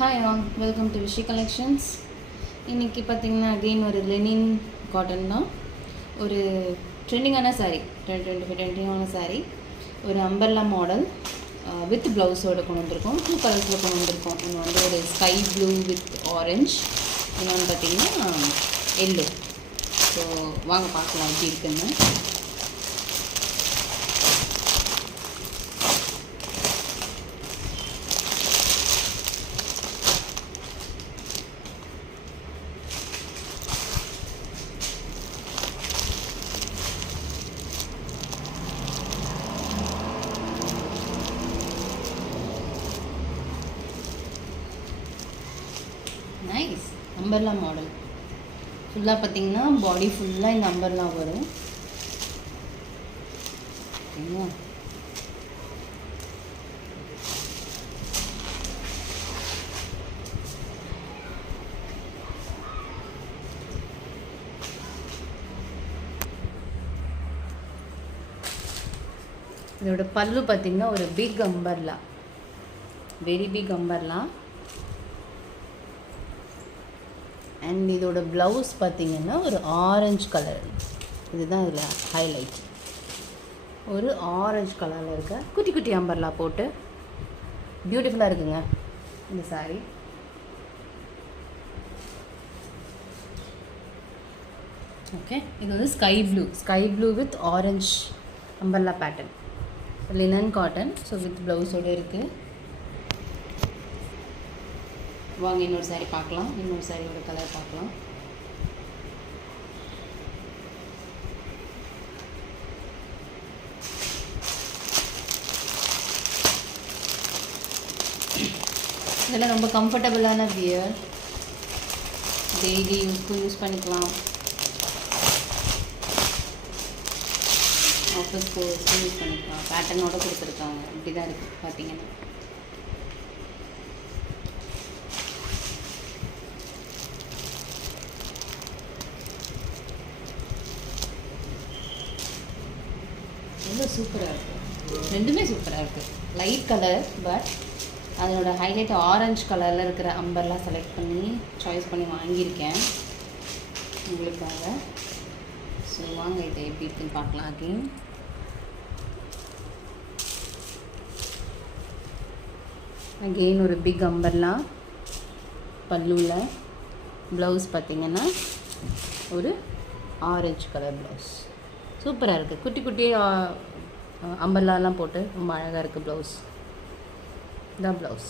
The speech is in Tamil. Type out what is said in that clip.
Hi all, welcome to Vichy collections. இன்றைக்கி பார்த்திங்கன்னா அகெயின் ஒரு லெனின் காட்டன் தான். ஒரு ட்ரெண்டிங்கான சாரீ, ட்ரெண்டிங்கான சாரீ, ஒரு அம்பர்லா மாடல் வித் ப்ளவுஸோடு கொண்டு வந்திருக்கோம். 2 கலர்ஸில் கொண்டு வந்திருக்கோம். இன்னும் வந்து ஒரு ஸ்கை ப்ளூ வித் ஆரஞ்ச், இன்னொன்று பார்த்திங்கன்னா எல்லோ. ஸோ வாங்க பார்க்கலாம் எப்படி இருக்குன்னு. Nice umbrella model. ஃபுல்லாக பார்த்தீங்கன்னா பாடி ஃபுல்லாக இந்த அம்பர்லா வரும். ஓகேங்களா? இதோட பல்லு பார்த்தீங்கன்னா ஒரு big umbrella, very big umbrella. And இதோட ப்ளவுஸ் பார்த்திங்கன்னா ஒரு ஆரஞ்சு கலர். இதுதான் இதில் ஹைலைட். ஒரு ஆரஞ்சு கலரில் இருக்க குட்டி குட்டி அம்பர்லா போட்டு பியூட்டிஃபுல்லாக இருக்குங்க இந்த சாரீ. ஓகே, இது வந்து sky blue with orange umbrella pattern, linen cotton. So with ப்ளவுஸோடு இருக்குது. வாங்க இன்னொரு சாரீ பார்க்கலாம். இன்னொரு சாரியோட கலர் பார்க்கலாம். இதெல்லாம் ரொம்ப கம்ஃபர்டபுளான வியர், டெய்லி யூஸ் பண்ணிக்கலாம். ஆஃபீஸ்க்கு யூஸ் பண்ணிக்கலாம். பேட்டர்னோட கொடுத்துருக்காங்க. இப்படி தான் இருக்குது பார்த்தீங்கன்னா. ரொம்ப சூப்பராக இருக்குது. ரெண்டுமே சூப்பராக இருக்குது. லைட் கலர், பட் அதனோட ஹைலைட் ஆரஞ்சு கலரில் இருக்கிற அம்பர்லாம் செலக்ட் பண்ணி சாய்ஸ் பண்ணி வாங்கியிருக்கேன் உங்களுக்காக. ஸோ வாங்க இதை எப்படி இருக்குன்னு பார்க்கலாம். அகெயின் ஒரு பிக் அம்பர்லா பல்லுவில். ப்ளவுஸ் பார்த்திங்கன்னா ஒரு ஆரஞ்சு கலர் ப்ளவுஸ். சூப்பராக இருக்குது. குட்டி குட்டி அம்பர்லாலாம் போட்டு ரொம்ப அழகாக இருக்குது ப்ளவுஸ். இதான் ப்ளவுஸ்.